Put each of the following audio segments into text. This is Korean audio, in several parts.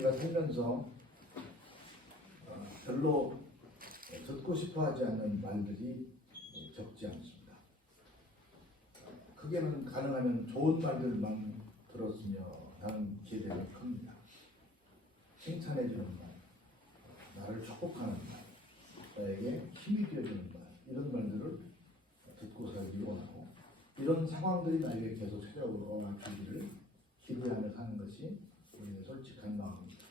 우리가 살면서 별로 듣고 싶어하지 않는 말들이 적지 않습니다. 크게는 가능하면 좋은 말들만 들었으며 하는 기대가 큽니다. 칭찬해주는 말, 나를 축복하는 말, 나에게 힘이 되어주는 말, 이런 말들을 듣고 살기 원하고 이런 상황들이 나에게 계속 찾아와 주기를 기대하며 사는 것이 우리의 솔직한 마음입니다.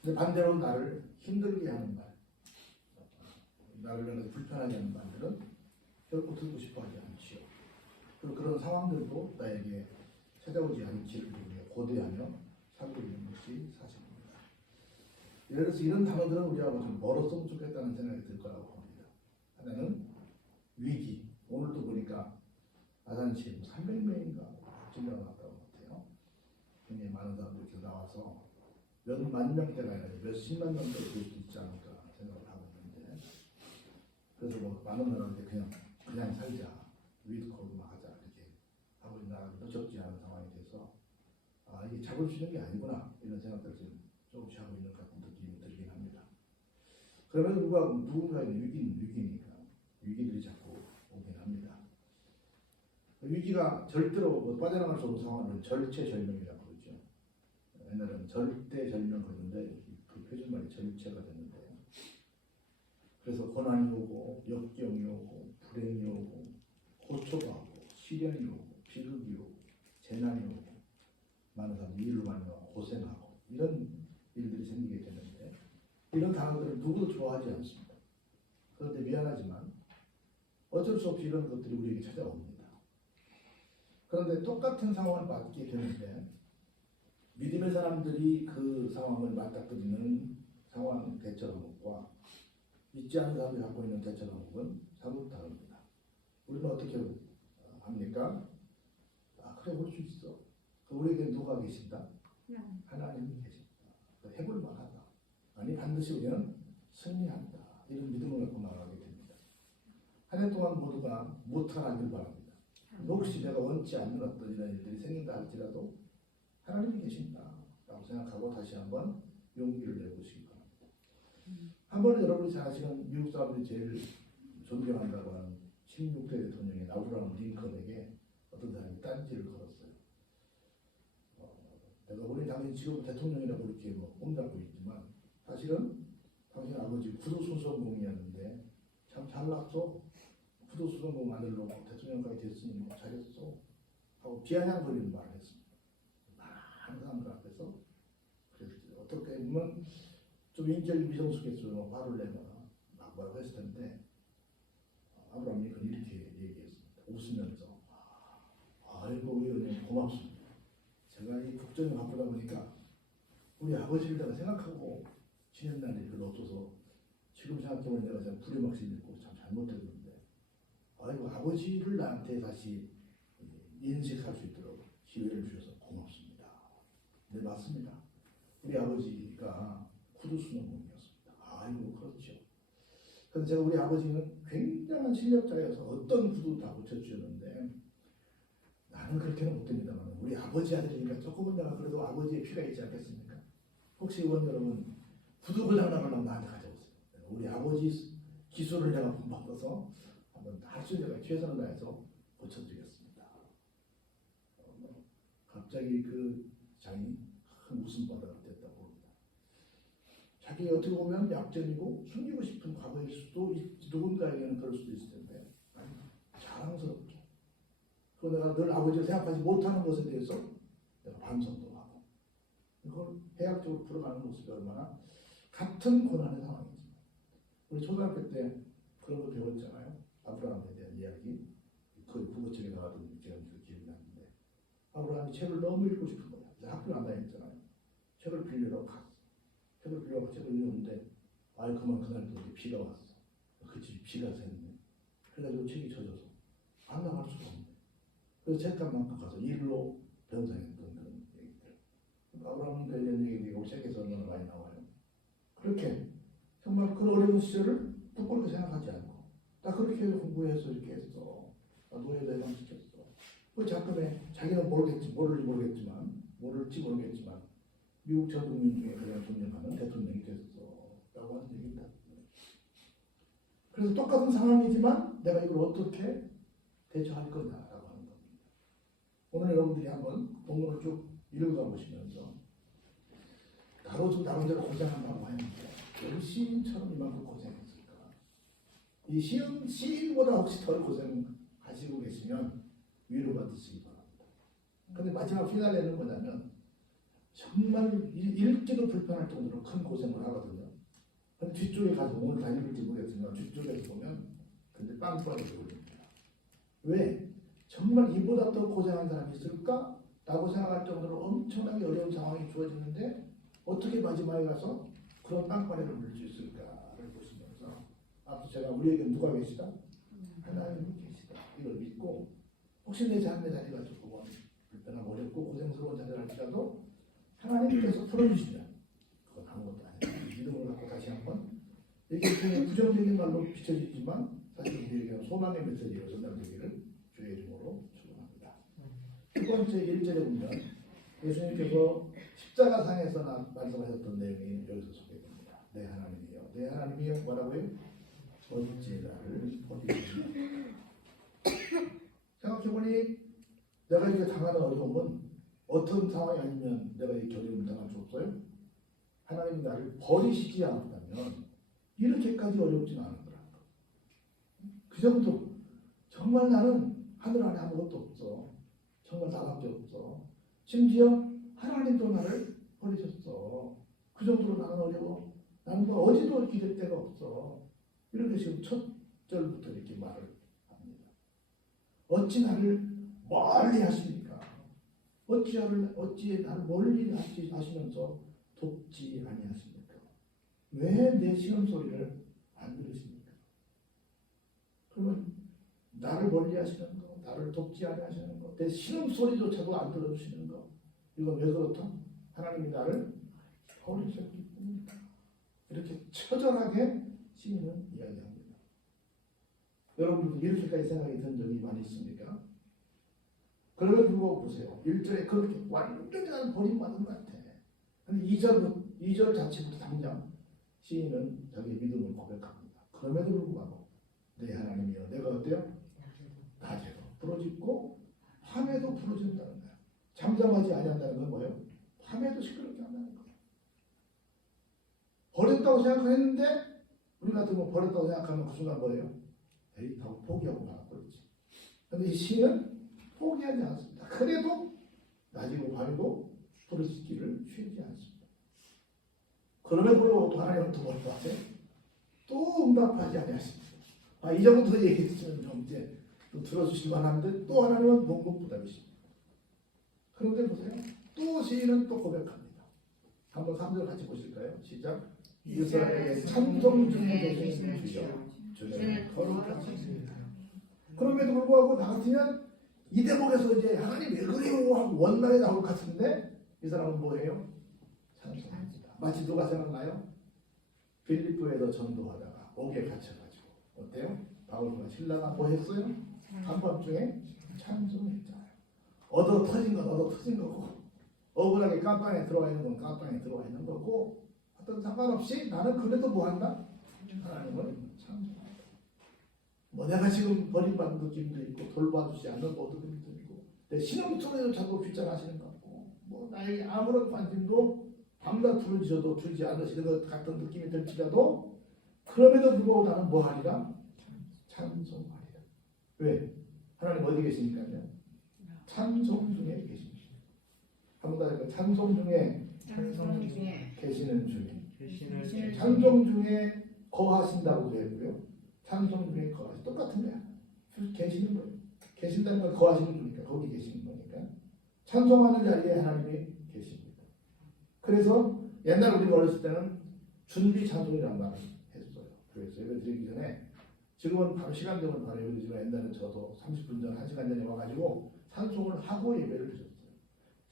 근데 반대로 나를 힘들게 하는 말, 나를 위해서 불편하게 하는 말들은 결코 듣고 싶어하지 않지요. 그리고 그런 상황들도 나에게 찾아오지 않기를 고대하며 살고 있는 것이 사실입니다. 예를 들어서 이런 단어들은 우리하고 좀 멀었으면 좋겠다는 생각이 들 거라고 봅니다. 하나는 위기. 오늘도 보니까 아산시에 300명인가 진료가 났다고 같아요. 굉장히 많은 사람들이 이렇게 나와서 몇만 명대가 아니라 몇십만 명대 볼 수 있지 않을까 생각을 하고 있는데, 그래서 뭐 많은 나라인데 그냥 살자, 위드 코로나 하자 이렇게 하고 있는 나라들도 적지 않은 상황이 돼서 이게 잡을 수 있는 게 아니구나 이런 생각들을 좀 조금씩 하고 있는 것 같은 느낌이 들긴 합니다. 그러면 누군가의 위기니까 위기들이 자꾸 오긴 합니다. 위기가 절대로 빠져나갈 수 없는 상황을 절체절명이라고 그러죠. 옛날에는 절대절명 그러는데 그 표준말이 절체가 됐는데, 그래서 고난이 오고 역경이 오고 불행이 오고 고초가 오고 시련이 오고 비극이 오고 재난이 오고 많은 사람들이 일을 많이 하고 고생하고 이런 일들이 생기게 되는데, 이런 단어들을 누구도 좋아하지 않습니다. 그런데 미안하지만 어쩔 수 없이 이런 것들이 우리에게 찾아옵니다. 그런데 똑같은 상황을 맞게 되는데 믿음의 사람들이 그 상황을 맞닥뜨리는 상황 대처 방법과 믿지 않는 사람들이 갖고 있는 대처 방법은 사뭇 다릅니다. 우리는 어떻게 합니까? 그래 볼 수 있어. 우리에게 누가 계신다? 하나님이 계신다. 해볼 만하다. 아니 반드시 우리는 승리한다. 이런 믿음을 갖고 나가게 됩니다. 한 해 동안 모두가 무탈하길 바랍니다. 혹시 내가 원치 않는 어떤 이런 일들이 생긴다 할지라도 하나님이 계신다라고 생각하고 다시 한번 용기를 내보시기 바랍니다. 한 번에 여러분이 잘 아시는 미국 사람들이 제일 존경한다고 하는 16대 대통령인 아브라함 링컨에게 어떤 사람이 딴지를 걸었어요. 내가 우리 당연히 지금 대통령이라고 이렇게 꼼잡고 있지만 사실은 당신 아버지 구두순선공이었는데 참 잘났어. 구두순선공 아들로 대통령까지 됐으니 잘했어 하고 비아냥거리는 말을 했습니다. 많은 사람들 앞에서. 그래서 어떻게 보면 좀 인격이 미성숙했으면 화를 내거나 막 뭐라고 했을 텐데, 아브라함 링컨이 이렇게 얘기했습니다. 웃으면서 아이고 의원님 고맙습니다. 제가 이 국정이 바쁘다 보니까 우리 아버지를 내가 생각하고 지낸 날이 별로 없어서 지금 생각해보면 내가 진짜 부려막심 있고 참 잘못했는데, 아이고 아버지를 나한테 다시 인식할 수 있도록 기회를 주셔서 고맙습니다. 네 맞습니다. 우리 아버지가 구두순원공이었습니다. 아이고 그렇죠. 그래서 제가 우리 아버지는 굉장한 실력자여서 어떤 구두 다 고쳐주셨는데 나는 그렇게는 못됩니다만 우리 아버지 아들이니까 조금은 내가 그래도 아버지의 피가 있지 않겠습니까? 혹시 의원 여러분 구두 고장나면 나한테 가져오세요. 우리 아버지 기술을 내가 본받아서 한번 할 수 있는 최선을 다해서 고쳐드리겠습니다. 갑자기 그 장이 큰 웃음바다가 됐다고 봅니다. 자기 어떻게 보면 약점이고 숨기고 싶은 과거일 수도 누군가에게는 그럴 수도 있을 텐데 자랑스럽게 그 내가 늘 아버지를 생각하지 못하는 것에 대해서 내가 반성도 하고 이걸 해학적으로 풀어가는 모습이 얼마나 같은 고난의 상황이지만 우리 초등학교 때 그런 거 배웠잖아요. 아브라함에 대한 이야기. 그 국어책에 나왔던 기억이 나는데 아브라함이 책을 너무 읽고 싶은 거야. 학교를 안 다녔잖아요. 책을 빌리러 갔어. 책을 빌려서 책을 읽는데 그만 그날도 비가 왔어. 그 집이 비가 샜네. 그래가지고 책이 젖어서 안 나갈 수가 없네. 그래서 책값만 가서 일로 변상했던 그런 얘기들. 아브라함에 대한 얘기가 우리 책에서 얼마나 많이 나와요. 그렇게 정말 그 어려운 시절을 부끄럽게 생각하지 않고 나 그렇게 공부해서 이렇게 했어. 나 노예도 해방시켰어. 그 작품에 자기는 모를지 모르겠지만 미국 전 국민 중에 가장 존경하는 대통령이 됐어라고 하는 얘기입니다. 그래서 똑같은 상황이지만 내가 이걸 어떻게 대처할 거냐라고 하는 겁니다. 오늘 여러분들이 한번 본문을 쭉 읽어가 보시면서 나름대로 고생한다고 하는데 왜 시인처럼 이만큼 고생했을까? 이 시인보다 혹시 덜 고생하시고 계시면 위로받으시기 바랍니다. 그런데 마지막 피날레는 뭐냐면 정말 읽기도 불편할 정도로 큰 고생을 하거든요. 그럼 뒤쪽에 가서 오늘 다 읽을지 모르겠지만 뒤쪽에서 보면 근데 빵꾸라고 올립니다. 왜? 정말 이보다 더 고생한 사람이 있을까? 라고 생각할 정도로 엄청나게 어려운 상황이 주어지는데 어떻게 마지막에 가서 그런 빵빠레를 물릴 수 있을까를 보시면서 앞서 제가 우리에게 누가 계시다? 하나님이 계시다. 이걸 믿고 혹시 내 삶의 자리가 조금 불편하고 어렵고 고생스러운 자리를 할지라도 하나님께서 풀어주시면 그건 아무것도 아니에요. 믿음을 갖고 다시 한번 이게 부정적인 말로 비춰지지만 사실 우리에게는 소망의 메시지로 전달되기를 주의 이름으로 축원합니다. 두 번째 1절에 보면 예수님께서 십자가상에서 말씀하셨던 내용이 여기서 소개됩니다. 내 하나님이여, 내 하나님이여 뭐라고요? 어찌 나를 버리시냐. 생각해보니 내가 이렇게 당하는 어려움은 어떤 상황이 아니면 내가 이 어려움을 당할 수 없어요? 하나님이 나를 버리시지 않았다면 이렇게까지 어렵지는 않을 거라는 거. 그 정도. 정말 나는 하늘 안에 아무것도 없어. 정말 나밖에 없어. 심지어 하나님도 나를 버리셨어. 그 정도로 나는 어려워. 나는 뭐 어디도 기댈 데가 없어. 이렇게 지금 첫 절부터 이렇게 말을 합니다. 어찌 나를 멀리 하십니까? 어찌 나를 멀리 하시면서 돕지 아니하십니까? 왜 내 시험 소리를 안 들으십니까? 그러면 나를 멀리 하시는 거, 나를 돕지 아니하시는 거, 내 시험 소리조차도 안 들어주시는 거, 이건 왜 그렇다? 하나님이 나를 버리셨기 때문이다. 이렇게 처절하게 시인은 이야기합니다. 여러분들도 이렇게까지 생각이 든 적이 많이 있습니까? 그럼에도 불구하고 보세요. 1절에 그렇게 완전히 나는 버림받은 것 같아. 근데 2절 자체부터 당장 시인은 자기의 믿음을 고백합니다. 그럼에도 불구하고 내 하나님이여 내가 어때요? 낮에도 부르짖고 밤에도 부르짖는다는 거예요. 잠잠하지 아니한다는 건 뭐예요? 밤에도 시끄럽게 한다는 거예요. 버렸다고 생각했는데 우리 같은 거 버렸다고 생각하면 그 순간 뭐예요? 에이 하고 포기하고 말았겠지. 그런데 이 시인은 포기하지 않습니다. 그래도 낮이고 밤이고 부르짖기를 쉬지 않습니다. 그럼에도 불구하고 하나님은 또 뭐라고 하세요? 또 응답하지 아니하십니다. 이 정도 얘기했으면 좀 이제 좀 들어주실 만한데 또 하나님은 묵묵부답이십니다. 그런데 보세요. 또 시인은 또 고백합니다. 한번 3절 같이 보실까요? 시작. 이스라엘의 찬송 중에 계시는 주여 주는 거룩하십니다. 그럼에도 불구하고 나 같으면 이 대목에서 이제 하나님 왜 그래요 하고 원망이 나올 것 같은데 이 사람은 뭐예요? 찬송합니다. 마치 누가 생각나요? 빌립보에서 전도하다가 옥에 갇혀가지고 어때요? 바울과 신라가 뭐 했어요? 한밤중에 찬송했잖아요. 얻어 터진 건 얻어 터진 거고 억울하게 깜빵에 들어와 있는 건 깜빵에 들어와 있는 거고 어떤 상관없이 나는 그래도 뭐 한다? 하나님을 찬송한다. 뭐 내가 지금 버림받는 느낌도 있고 돌봐주지 않는 모습도 있고 내 신앙투에도 자꾸 빗장하시는 것 같고 뭐 나에게 아무런 관심도 밤낮 부르짖어도 주지 않으시는 것 같은 느낌이 들지라도 그럼에도 불구하고 나는 뭐 하리라? 찬송하리라. 왜? 하나님 어디 계시니까요? 찬송 중에 계십니다. 한번 더 찬송 중에 계시는 주님. 찬송 중에 거하신다고 되고요. 찬송 중에 거하시 똑같은 거야. 계시는 거예요. 계신다는 건 거하시는 거니까 거기 계시는 거니까 찬송하는 자리에 하나님이 계십니다. 그래서 옛날 우리가 어렸을 때는 준비 찬송이라는 말을 했어요. 그래서 예배 드리기 전에 지금은 바로 시간 되면 바로 예배 드리지만 옛날에 저도 30분 전, 1시간 전에 와가지고 찬송을 하고 예배를 드렸어요.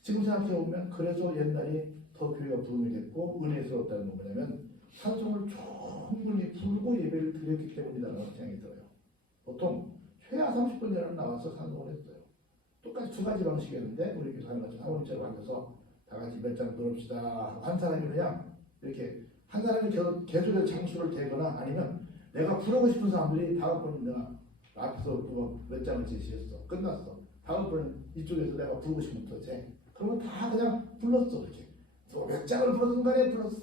지금 생각해보면 그래서 옛날이 더 교회가 부흥이 됐고 은혜스러웠다는 건 뭐냐면 찬송을 충분히 부르고 예배를 드렸기 때문이라는 생각이 들어요. 보통 최하 30분 전에 나와서 찬송을 했어요. 똑같이 두 가지 방식이었는데 우리 교사님 같은 사모님처럼 앉아서 다 같이 몇 장 들읍시다. 한 사람이 그냥 이렇게 한 사람이 계속해서 장수를 대거나 아니면 내가 부르고 싶은 사람들이 다음번에 내가 앞에서 누가 몇 장을 제시했어. 끝났어. 다음번에 이쪽에서 내가 부르고 싶은 더 재. 그러면 다 그냥 불렀어. 이렇게. 또 몇 장을 부르든 간에 불렀어.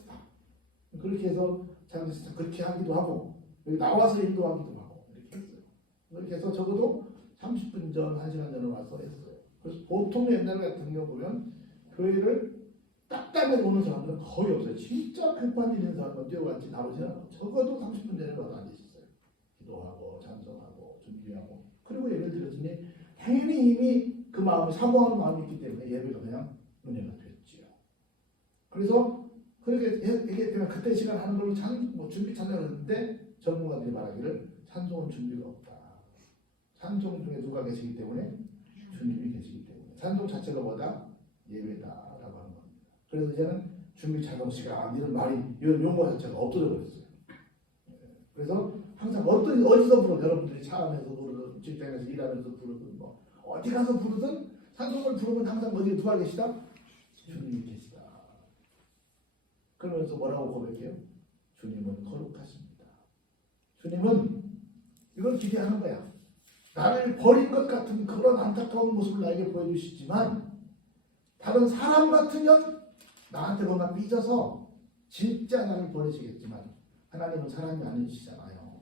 그렇게 해서 장수 그렇게 하기도 하고 여기 나와서 인도하기도 하고 이렇게 했어요. 그렇게 해서 적어도 30분 전, 1시간 전에 와서 했어요. 그래서 보통 옛날 같은 경우 보면 교회를 딱딱하게 오는 사람들은 거의 없어요. 진짜 급한 일 있는 사람은 뛰어갔지 나오지 않아요. 적어도 30분 전에 와서 앉으셨어요. 기도하고 찬송하고 준비하고 그리고 예배를 드렸으니 당연히 이미 그 마음이 사모하는 마음이 있기 때문에 예배가 그냥 은혜가 됐지요. 그래서 그렇게 얘기했더니 그때 시간 하는 걸로 준비 찬양을 했는데 전문가들이 말하기를 찬송은 준비가 없다. 찬송 중에 누가 계시기 때문에 주님이 계시기 때문에 찬송 자체가 뭐다? 예배다라고 하는 겁니다. 그래서 이제는 준비 찬송 시간 이런 말이 이런 용어 자체가 없어져 버렸어요. 그래서 항상 어디서 부르든 여러분들이 차 안에서 부르든 직장에서 일하면서 부르든 뭐 어디 가서 부르든 찬송을 부르면 항상 어디에 누가 계시다? 주님이 계시다. 그러면서 뭐라고 고백해요? 주님은 거룩하십니다. 주님은 이걸 기대하는 거야. 나를 버린 것 같은 그런 안타까운 모습을 나에게 보여주시지만 다른 사람 같으면 나한테 뭔가 삐져서 진짜 나를 버리시겠지만 하나님은 사람이 아니시잖아요.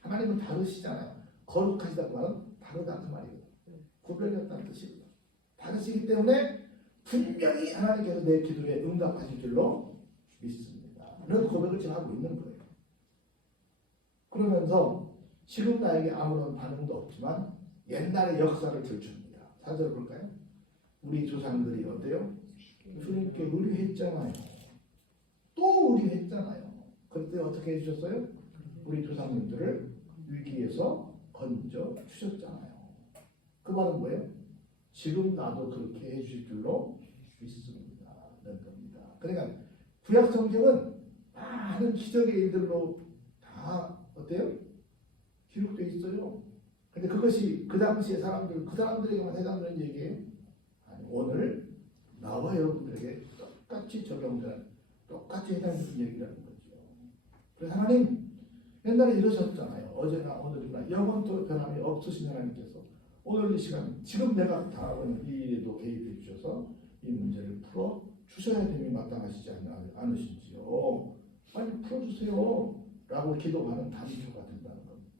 하나님은 다르시잖아요. 거룩하시다고 말은 다르다 그 말이에요. 구별됐다는 뜻이에요. 다르시기 때문에 분명히 하나님께서 내 기도에 응답하실 줄로 믿습니다. 이런 고백을 지금 하고 있는 거예요. 그러면서 지금 나에게 아무런 반응도 없지만 옛날의 역사를 들춥니다. 4절 볼까요? 우리 조상들이 어때요? 주님께 의뢰했잖아요. 또 의뢰했잖아요. 그때 어떻게 해주셨어요? 우리 조상님들을 위기에서 건져 주셨잖아요. 그 말은 뭐예요? 지금 나도 그렇게 해주실 줄로 믿습니다. 라는 겁니다. 그러니까 구약 성경은 많은 기적의 일들로 다 어때요? 기록되어 있어요. 근데 그것이 그 당시의 사람들, 그 사람들에게만 해당되는 얘기예요. 아니, 오늘 나와 여러분들에게 똑같이 적용되는, 똑같이 해당되는 얘기라는 거죠. 그래서 하나님 옛날에 이러셨잖아요. 어제나 오늘이나 영원토록 변함이 없으신 하나님께서 오늘 이 시간, 지금 내가 다하는 이 일에도 개입해 주셔서 이 문제를 풀어 주셔야 됨이 마땅하시지 않으신지요. 빨리 풀어주세요. 라고 기도하는 단초가 된다는 겁니다.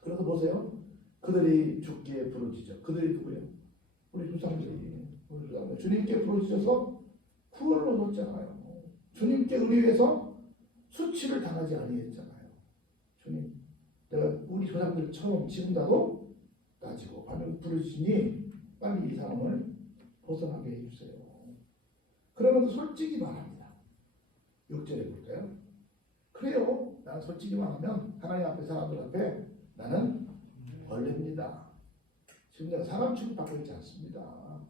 그래서 보세요. 그들이 죽기에 부르짖어. 그들이 누구예요? 우리 조상들이. 주님께 부르짖어서 구원을 얻었잖아요. 주님께 의뢰해서 수치를 당하지 아니했잖아요. 주님, 내가 우리 조상들 처음 지금 나도 따지고 부르짖으니 빨리 이 상황을 벗어나게 해주세요. 그러면서 솔직히 말합니다. 6절에 볼까요? 그래요. 나는 솔직히 말하면 하나님 앞에 사람들 앞에 나는 벌레입니다. 지금 내가 사람 취급받고 있지 않습니다.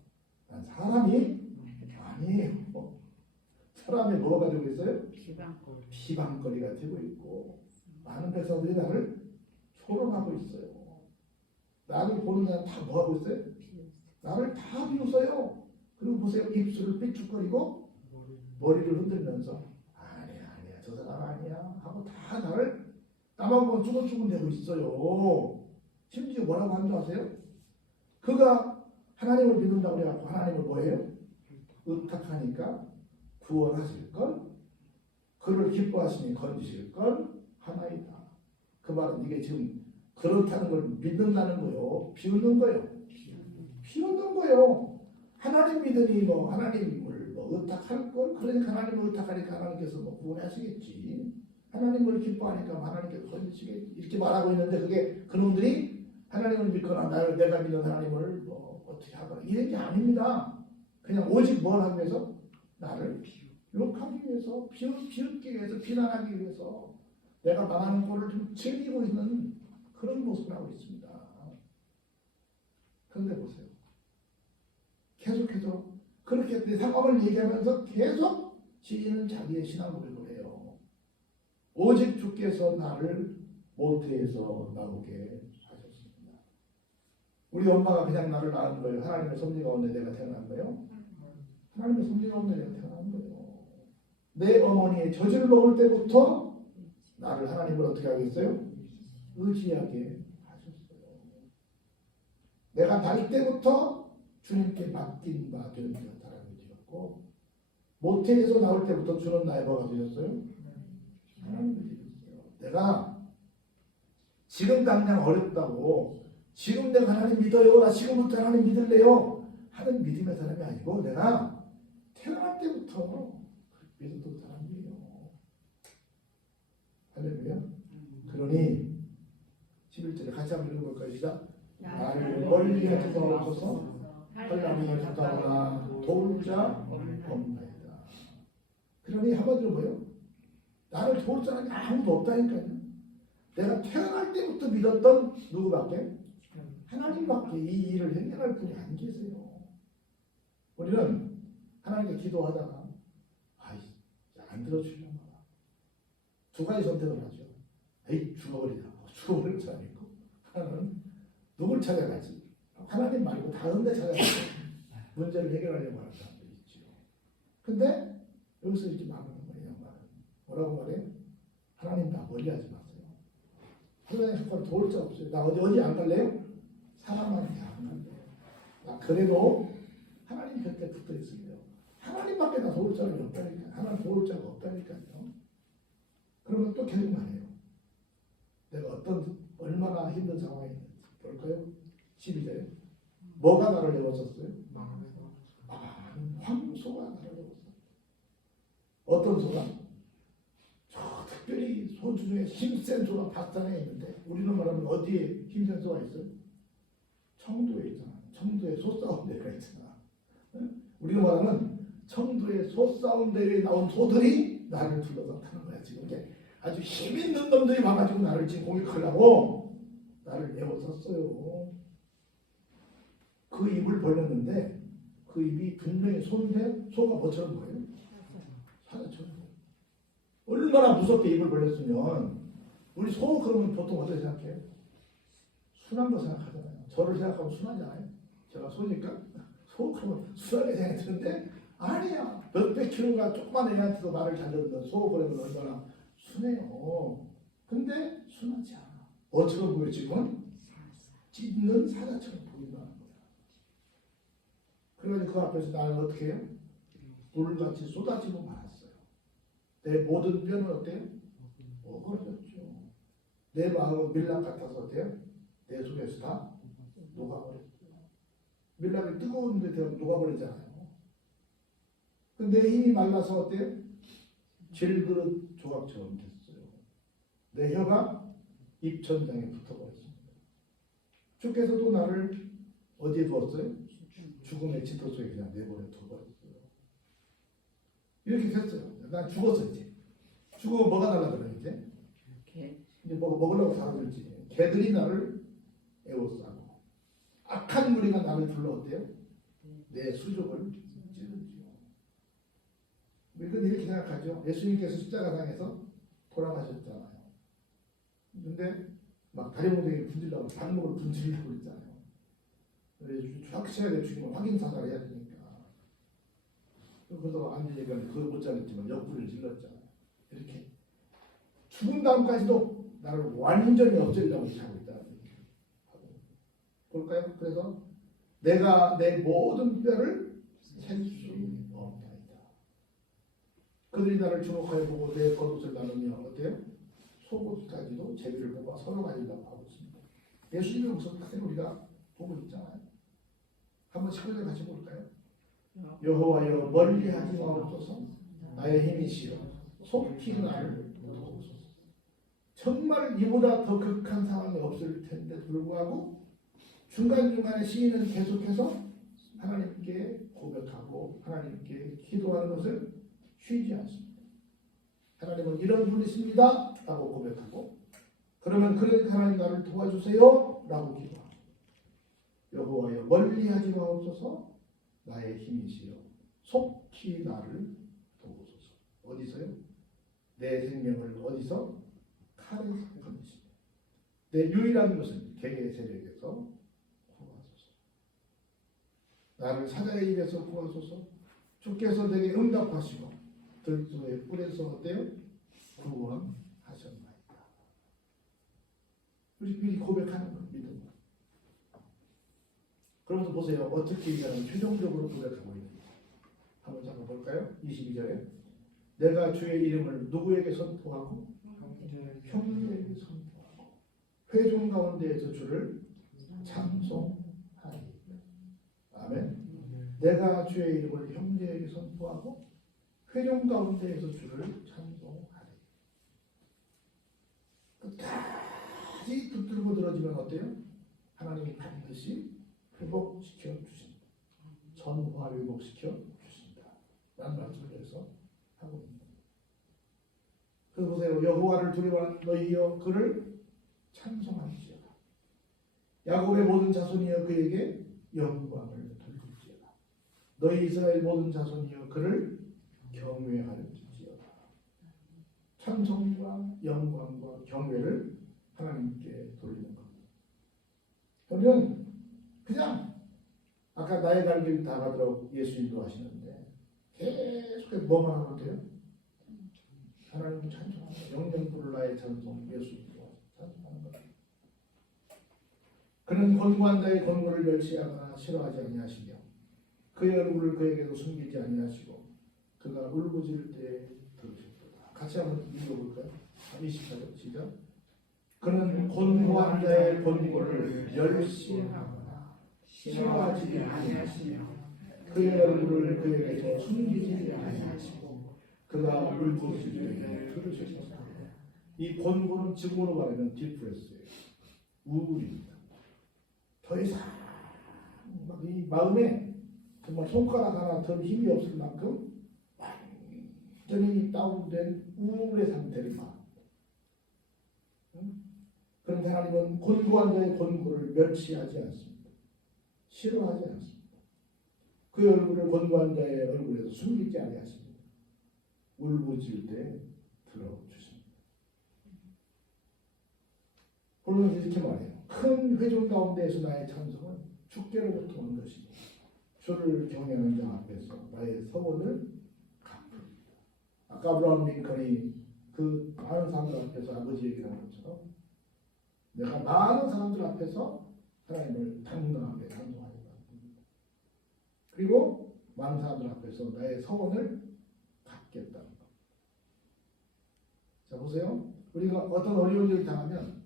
난 사람이 아니에요. 사람이 뭐가 되고 있어요? 비방거리가 되고 있고 많은 백성들이 나를 조롱하고 있어요. 나를 보는 사람 다 뭐하고 있어요? 나를 다 비웃어요. 그리고 보세요. 입술을 삐죽거리고 머리를 흔들면서 아니야 저 사람 아니야 하고 다 나를 나만 보면 쭈글쭈글 대고 있어요. 심지어 뭐라고 하는 줄 아세요? 그가 하나님을 믿는다고 해갖고 하나님을 뭐해요? 의탁하니까 구원하실걸? 그를 기뻐하시니 건지실걸? 하나이다. 그 말은 이게 지금 그렇다는 걸 믿는다는 거요. 비웃는 거요. 비웃는 거요. 하나님 믿으니 뭐 하나님을 뭐 의탁할 걸? 그러니까 하나님을 의탁하니까 하나님께서 뭐 구원하시겠지. 하나님을 기뻐하니까 하나님께서 건지시겠지. 이렇게 말하고 있는데 그게 그놈들이 하나님을 믿거나 내가 믿는 하나님을 뭐 어떻게 하거나 이런 게 아닙니다. 그냥 오직 뭘 하기 위해서? 나를 욕하기 위해서, 비웃기 위해서, 비난하기 위해서 내가 망하는 꼴을 좀 즐기고 있는 그런 모습을 하고 있습니다. 그런데 보세요. 계속해서 그렇게 내 상황을 얘기하면서 계속 지인은 자기의 신앙 고백을 해요. 오직 주께서 나를 모태에서 나오게 하셨습니다. 우리 엄마가 그냥 나를 낳은 거예요. 하나님의 섭리 가운데 내가 태어난 거예요. 하나님의 성령이 없는 내가 태어난 거예요. 내 어머니의 젖을 먹을 때부터 나를 하나님을 어떻게 하겠어요? 의지하게 하셨어요. 내가 날 때부터 주님께 맡긴 바 된 사람이 되었고, 모태에서 나올 때부터 주는 나의 뭐가 되었어요? 하나님이 되었어요. 내가 지금 당장 어렵다고 지금 내가 하나님 믿어요, 나 지금부터 하나님 믿을래요 하는 믿음의 사람이 아니고, 내가 태어날 때부터 믿었던 사람이에요. 할렐루야. 그러니 11절에 같이 한번 읽어볼까요? 시작. 나를 멀리 하지 마옵소서. 한량이 가까우나 도울 자 없나이다. 그러니 한마디로 뭐예요? 나를 도울 사람이 아무도 없다니까요. 내가 태어날 때부터 믿었던 누구밖에? 하나님밖에 이 일을 해결할 분이 안 계세요. 우리는 하나님께 기도하다가 안 들어주려나 두 가지 선택을 하죠. 에이, 죽어버리자. 죽어버릴 사람이 있고, 하나는 누굴 찾아가지? 하나님 말고 다른 데 찾아가서 문제를 해결하려고 하는 사람들이 있죠. 근데 여기서 이렇게 말하는 거예요. 뭐라고 말해? 하나님 나 멀리하지 마세요. 하나님 정말 도울 자 없어요. 나 어디 안 갈래요? 사람한테 안 갈래요. 나 그래도 하나님 곁에 붙어 있으면 하나님밖에 나 도울 자가 없다니까. 하나님 도울 자가 없다니까요. 그러면 또 계속 말해요. 내가 얼마나 힘든 상황이 있는지 볼까요? 12절에 뭐가 나를 내었었어요? 황소가 나를 내었어요. 어떤 소가? 저 특별히 소주 중에 힘센 소가 박산에 있는데, 우리는 말하면 어디에 힘센 소가 있어요? 청도에 있잖아. 청도에 소싸움 대회가 있잖아. 우리가 말하면 청도에 소싸움 대회에 나온 소들이 나를 둘러서 타는 거야. 지금 이게 아주 힘 있는 놈들이 와가지고 나를 지금 공격하려고 나를 내어섰어요. 그 입을 벌렸는데 그 입이 분명히 소인데, 소가 뭐처럼 보여요? 사자처럼 보여요. 얼마나 무섭게 입을 벌렸으면, 우리 소 그러면 보통 어떻게 생각해요? 순한 거 생각하잖아요. 저를 생각하면 순하잖아요. 제가 소니까 소 그러면 순하게 생각했는데 아니야. 몇백 킬로가 조그만 애한테도 말을 잘 듣는 소 그러면 얼마나 순해요. 근데 순하지 않아. 어처럼 보여 지금? 찢는 사자처럼 보인다는 거야. 그러니 그 앞에서 나는 어떻게 해요? 물같이 쏟아지고 말았어요. 내 모든 뼈는 어때요? 먹어졌죠. 내 마음은 밀랍 같아서 어때요? 내 속에서 다 녹아버렸죠. 밀랍이 뜨거운데 녹아버리잖아요. 근데 내 힘이 말라서 어때요? 질그릇 조각처럼 됐어요. 내 혀가 입천장에 붙어버렸습니다. 주께서도 나를 어디에 두었어요? 죽음의 짙어 속에 그냥 내버려 둬버렸어요. 이렇게 됐어요. 난 죽었어 이제. 죽으면 뭐가 달라져요 이제? 이제 뭐 먹으려고 살아들지. 개들이 나를 에워싸고 악한 무리가 나를 둘러 어때요? 내 수족을 찌르지요. 우리는 이렇게 생각하죠. 예수님께서 십자가상에서 돌아가셨잖아요. 근데 막 다리 몽둥이 분질라고 발목을 분질라고 그랬잖아요. 확실하게 죽이면 확인 사살을 해야 되니까. 그래서 안 되니까 그걸 못 잘했지만 옆구리를 질렀잖아요. 이렇게 죽은 다음까지도 나를 완전히 없애려고 하고 있다는 얘기를 볼까요? 그래서 내가 내 모든 뼈를 셀 수 없나이다. 그들이 나를 주목하여 보고 내 겉옷을 나누며 어때요? 속옷까지도 제비를 뽑아 서로 가지려고 하고 있습니다. 예수님의 모습을 그대로 우리가 보고 있잖아요. 한번 19절 같이 볼까요? 여호와여 멀리하지 마옵소서. 나의 힘이시여 속히 나를 도우소서. 정말 이보다 더 극한 상황이 없을 텐데 불구하고 중간중간에 시인은 계속해서 하나님께 고백하고 하나님께 기도하는 것을 쉬지 않습니다. 하나님은 이런 분이십니다 라고 고백하고, 그러면 그러니까 하나님 나를 도와주세요 라고 기도합니다. 여호와여 멀리하지 마옵소서. 나의 힘이시여 속히 나를 도우소서. 어디서요? 내 생명을 어디서? 칼에서 건지십니다. 내 유일한 것은 개의 세력에서 구하소서. 나를 사자의 입에서 구하소서. 주께서 내게 응답하시고 들소의 뿔에서 어때요? 구원하셨나이다. 우리 미리 고백하는 거 믿음. 그러면서 보세요. 어떻게 얘기하면 최종적으로 고백하고 있는지 한번 잠깐 볼까요? 22절에 내가 주의 이름을 누구에게 선포하고 형제에게 선포하고 회중 가운데에서 주를 찬송하리. 아멘. 내가 주의 이름을 형제에게 선포하고 회중 가운데에서 주를 찬송하리. 끝까지 붙들고 들어지면 어때요? 하나님이 반드시 회복시켜 주신다. 전화 회복시켜 주신다. 라는 말씀을 여기서 하고 있습니다. 그래서 보세요. 여호와를 두려워하는 너희여 그를 찬송할지어다. 야곱의 모든 자손이여 그에게 영광을 돌릴지어다. 너희 이스라엘 모든 자손이여 그를 경외할지어다. 찬송과 영광과 경외를 하나님께 돌리는 겁니다. 우리는 그냥 아까 나의 갈 길 다 가도록 예수님도 하시는데 계속 뭐만 하면 돼요? 하나님을 찬송하는 거. 영영 부를 나의 찬송 예수님도 찬송하는 거다. 그는 권고한 자의 권고를 멸시하거나 싫어하지 아니하시며 그의 얼굴을 그에게도 숨기지 아니하시고 그가 울부짖을 때에 들으셨도다. 같이 한번 읽어볼까요? 20절 시작. 그는 권고한 자의 권고를 멸시하거나 싫어하지 아니하시며 그의 얼굴을 그에게도 숨기지 아니하시고 그가 울부짖을 때에 들으셨도다. 이 권고는 지금으로 말하면 디프레스예요. 우울입니다. 더 이상 막 이 마음에 정말 손가락 하나 더 힘이 없을 만큼 완전히 다운된 우울의 상태를 말합니다. 그런데 하나님은 권고한 자의 권고를 멸시하지 않습니다. 싫어하지 않습니다. 그의 얼굴을 권고한 자의 얼굴에서 숨기지 아니하십니다. 울부짖을 때 들어주십니다. 본문은 이렇게 말해요. 큰 회중 가운데에서 나의 찬송은 주께로부터 온 것이고 주를 경외하는 자 앞에서 나의 서원을 갚습니다. 아까 아브라함 링컨이 그 많은 사람들 앞에서 아버지 얘기를 하는 것처럼 내가 많은 사람들 앞에서 하나님을 당당하게 찬송하리라. 그리고 많은 사람들 앞에서 나의 서원을 갚겠다는 것. 자 보세요. 우리가 어떤 어려운 일을 당하면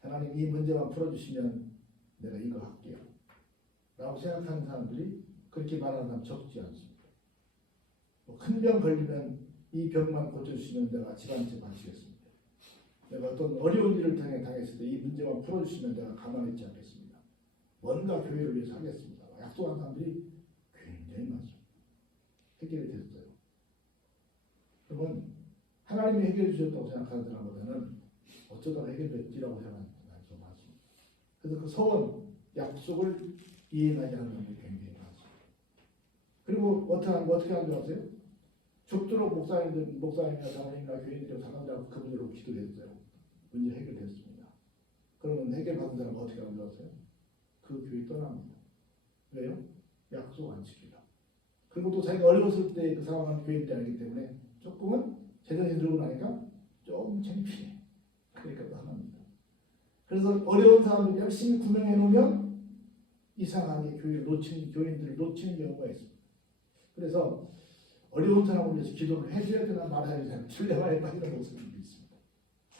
하나님 이 문제만 풀어주시면 내가 이거 할게요 라고 생각하는 사람들이 그렇게 말하는 사람 적지 않습니다. 큰 병 걸리면 이 병만 고쳐주시면 내가 집안채 바치겠습니다. 내가 어떤 어려운 일을 당했을 때 이 문제만 풀어주시면 내가 가만히 있지 않겠습니다. 뭔가 교회를 위해서 하겠습니다. 약속한 사람들이 굉장히 많습니다. 해결이 됐어요. 그러면 하나님이 해결해 주셨다고 생각하는 사람보다는 어쩌다가 해결됐지라고 생각하는 사람이 더 많습니다. 그래서 그 서원, 약속을 이행하지 않는 사람이 굉장히 많습니다. 그리고 어떻게 하는 줄 아세요? 죽도록 목사님이나 장로님이나 교인들이 사람들하고 그 문제로 기도했어요. 문제 해결됐습니다. 그러면 해결받은 사람은 어떻게 하는 줄 아세요? 그 교회 떠납니다. 왜요? 약속 안 지키라. 그리고 또 자기가 어려웠을 때 그 상황은 교회인이 아니기 때문에 조금은 제정신 들고 나니까 좀 창피해. 그러니까 또 하나입니다. 그래서 어려운 사람을 열심히 구명해 놓으면 이상하게 교인들을 놓치는 경우가 있습니다. 그래서 어려운 사람을 위해서 기도를 해줘야 되나 말아야 되나 딜레마에 빠지는 모습들도 있습니다.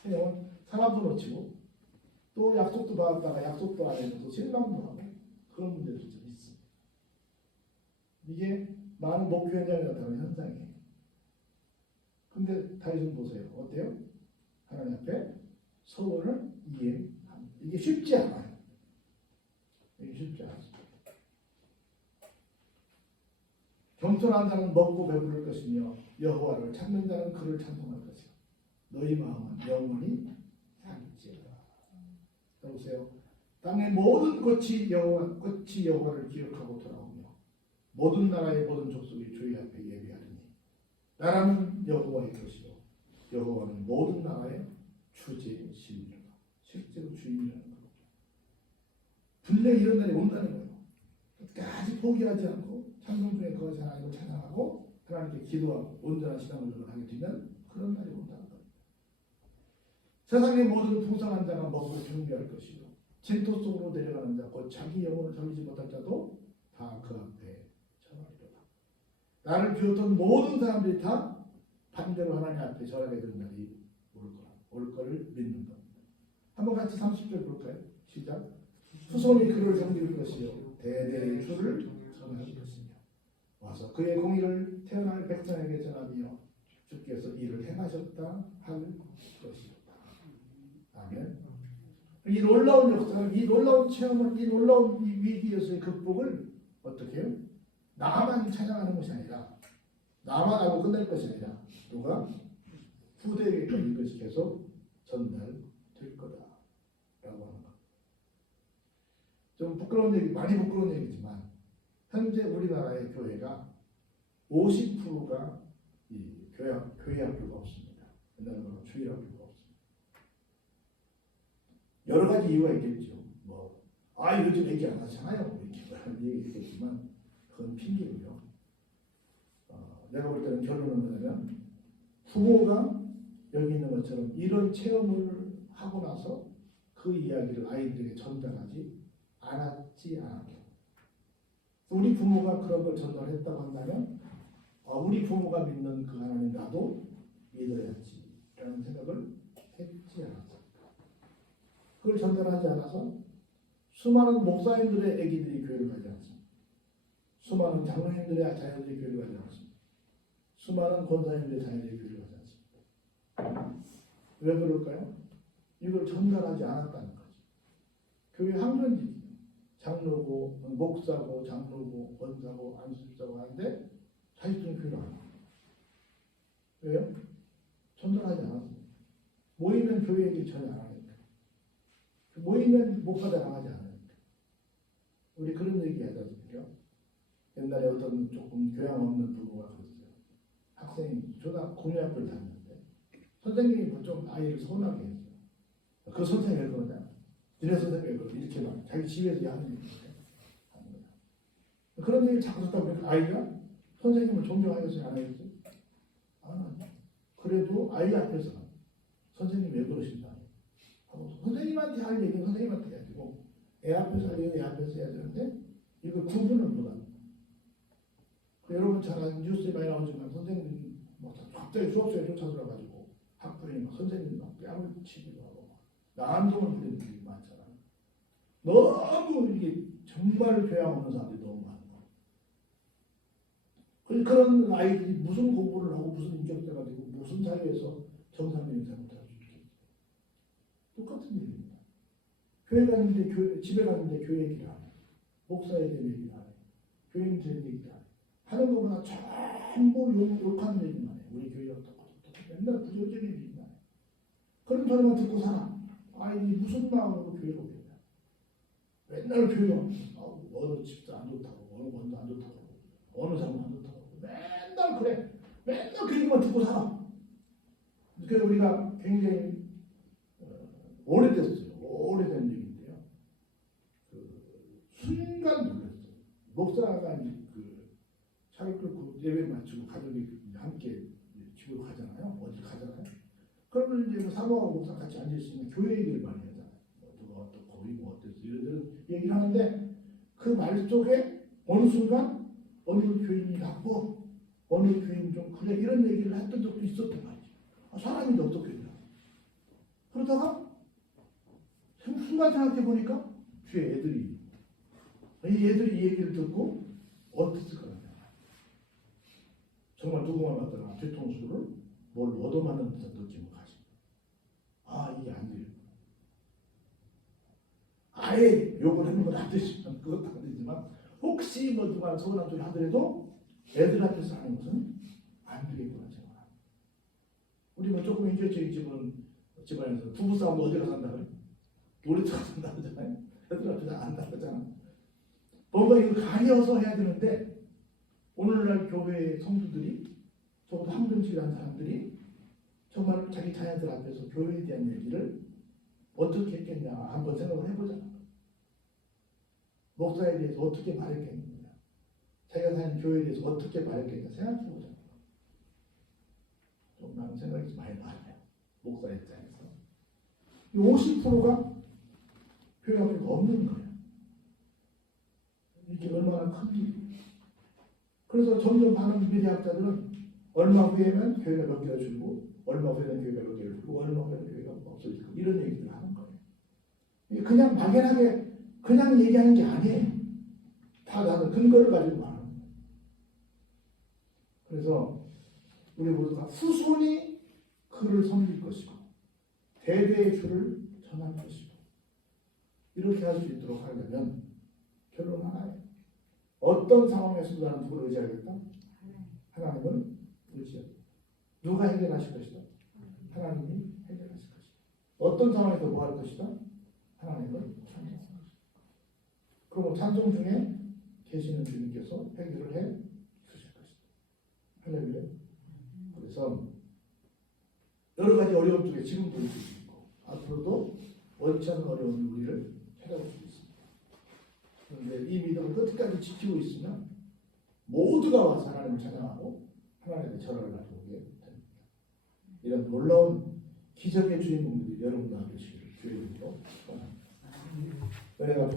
왜냐하면 사람도 놓치고 또 약속도 받았다가 약속도 안 해서 실망도 하고 그런 문제들도 좀 있습니다. 이게 많은 목표 현장에 나타나는 현상이에요. 근데 다윗은 보세요. 어때요? 하나님 앞에 서원을 이행합니다. 이게 쉽지 않아요. 이게 쉽지 않습니다. 겸손한 자는 먹고 배부를 것이며 여호와를 찾는 자는 그를 찬송할 것이요 너희 마음은 영원히 살지어다. 보세요. 땅의 모든 꽃이 여호와를 기억하고 돌아오며 모든 나라의 모든 족속이 주의 앞에 예배하리니 나라는 여호와의 것이요 여호와는 모든 나라의 주제이시니라. 실제로 주인이라는 거죠. 분명히 이런 날이 온다는 거예요. 끝까지 포기하지 않고 찬송 중에 그것이 하나님을 찬양하고 하나님께 기도하고 온전한 신앙을 하게 되면 그런 날이 온다는 겁니다. 세상의 모든 풍성한 자가 먹고 경배할 것이요 진토 속으로 내려가는 자 곧 자기 영혼을 살리지 못할 자도 다 그 앞에 절하리로다. 나를 비웃던 모든 사람들이 다 반대로 하나님 앞에 절하게 되는 날이 올 거를 믿는 겁니다. 한번 같이 30절 볼까요? 시작. 후손이 그를 섬길 것이요 대대의 주를 전할 것이며 와서 그의 공의를 태어날 백성에게 전하며 주께서 이를 행하셨다 할 것이었다. 아멘. 이 놀라운 역사를, 이 놀라운 체험을, 이 놀라운 위기에서의 극복을 어떻게 해요? 나만 찬양하는 것이 아니라 나만 하고 끝낼 것이 아니라 누가? 후대에게까지 이것이 계속 전달될 거다라고 하는 것. 좀 부끄러운 얘기, 많이 부끄러운 얘기지만 현재 우리나라의 교회가 50%가 이 교회 학교가 없습니다. 옛날에 주일 학교가 없습니다. 여러 가지 이유가 있겠죠. 요즘 얘기 안 하잖아요. 이렇게 얘기했겠지만 그건 핑계고요. 내가 볼 때는 결론은 뭐냐면 부모가 여기 있는 것처럼 이런 체험을 하고 나서 그 이야기를 아이들에게 전달하지 않았지 않았죠. 우리 부모가 그런 걸 전달했다고 한다면 우리 부모가 믿는 그 하나님 나도 믿어야지 라는 생각을 했지 않았을까. 그걸 전달하지 않아서 수많은 목사님들의 아기들이 교회를 가지 않습니다. 수많은 장로님들의 자녀들이 교회를 가지 않습니다. 수많은 권사님들의 자녀들이 교회를 가지 않습니다. 왜 그럴까요? 이걸 전달하지 않았다는 거죠. 교회 항전지 장로고 목사고 장로고 권사고 안수사고 하는데 자식들은 교회를 안 합니다. 왜요? 전달하지 않았습니다. 모이면 교회 얘기 전혀 안 하니까. 모이면 목사들 나가지 않으니까. 우리 그런 얘기 하잖아요. 옛날에 어떤 조금 교양 없는 부부가 그랬어요. 학생이 공유학교를 다녔는데 선생님이 좀 아이를 서운하게 했어요. 그 선생님이 왜 그러냐? 니네 선생님이 왜 그러냐? 이렇게 막 자기 집에서 하는 얘기인데 하는 거야. 그런 얘기를 자꾸 듣다 보니까 아이가 선생님을 존경하겠어요? 안 하겠어요? 안 하죠. 그래도 아이 앞에서 선생님이 왜 그러신다? 선생님한테 할 얘기는 선생님한테 해야 되고 애 앞에서 할 얘기는 애 앞에서 해야 되는데 이걸 구분을 못합니다. 여러분 잘 아는 뉴스에 많이 나오지만 선생님 갑자기 수업시간에 쫓아들어가지고 학부형이 막 선생님 막 뺨을 치기도 하고 난동을 부리는 일이 많잖아요. 너무 이게 정말 교양 없는 사람들이 너무 많은 거예요. 그런 아이들이 무슨 공부를 하고 무슨 인격자가 되고 무슨 사회에서 정상적인 생활을 할 수 있겠어요. 똑같은 일입니다. 교회 가는데 집에 가는데 교회 얘기를 안 해요. 목사에 대한 얘기를 안 해요. 교인 될 얘기를 안 해요. 하는 것보다 전부 욕하는 얘기만 해요. 우리 교회가 맨날 부정적인 얘기만 해요. 그런 소리만 듣고 살아. 아이들이 무슨 마음으로 교회로 오겠냐. 맨날 교회가 어느 집도 안 좋다고 어느 건도 안 좋다고 어느 장도 안 좋다고 맨날 그래. 맨날 그 얘기만 듣고 살아. 그래서 우리가 굉장히 오래됐어요. 오래된 얘기인데요. 순간 놀랐어요. 목사가 차를 끌고 예배 마치고 가족이 함께 집으로 가잖아요. 어디 가잖아요. 그러면 이제 사모하고 목사 같이 앉아있으면 교회 얘기를 많이 하잖아요. 누가 어떻고 이거 어땠어 이런 얘기를 하는데 그 말 속에 어느 순간 어느 교인이 나빠 어느 교인이 좀 그래 이런 얘기를 했던 적도 있었단 말이죠. 사람인데 어떻겠냐. 그러다가 순간 생각해보니까 뒤에 애들이 이 얘기를 듣고 어땠을 거냐. 정말 누구만 갖다가 뒤통수를 뭘 얻어맞는 듯한 느낌을 가지고 이게 안 되겠구나. 아예 욕을 하는 건 안 되지만 그것도 안 되지만 혹시 누가 서운한 소리 하더라도 애들 앞에서 하는 것은 안 되겠구나 생각합니다. 우리 조금 인격적인 집안에서 부부싸움 어디 가서 한다고요? 놀이터 가서 한다고 하잖아요. 애들 앞에서 안 한다잖아. 뭔가 이걸 가려서 해야 되는데 오늘날 교회의 성도들이 적어도 한분씩이라는 사람들이 정말 자기 자녀들 앞에서 교회에 대한 얘기를 어떻게 했겠냐 한번 생각을 해보자. 목사에 대해서 어떻게 말했겠느냐. 자기가 사는 교회에 대해서 어떻게 바랬겠냐 생각해보자. 좀 나는 생각이 좀 많이 많아요. 목사 입장에서. 50%가 교회 앞에 없는 거예요. 이게 얼마나 큰 일이에요. 그래서 점점 많은 미래학자들은 얼마 후에는 교회가 몇 개를 줄고 얼마 후에는 교회가 몇 개를 줄고 얼마 후에는 교회가 없어지고 이런 얘기들을 하는 거예요. 이게 그냥 막연하게 그냥 얘기하는 게 아니에요. 다 나는 근거를 가지고 말하는 거예요. 그래서 우리 모두가 후손이 그를 섬길 것이고 대대의 주를 전할 것이고 이렇게 할 수 있도록 하려면 결론 하나예요. 어떤 상황에서도 나는 누구를 의지하겠다? 하나님을 의지하겠다. 누가 해결하실 것이다? 하나님이 해결하실 것이다. 어떤 상황에서 뭐 할 것이다? 하나님을 찬송할 것이다. 그럼 찬송 중에 계시는 주님께서 해결을 해 주실 것이다. 할렐루야. 그래서 여러 가지 어려움 속에 지금도 있을 수 있고 앞으로도 원치 않는 어려움이 우리를 찾아올 수 있습니다. 그런데 이 믿음을 끝까지 지키고 있으면 모두가 와서 하나님을 찬양하고 하나님의 절을 가지고 오게 됩니다. 이런 놀라운 기적의 주인공들이 여러분과 함께 계시기를 주의 이름으로 축원합니다. 은혜가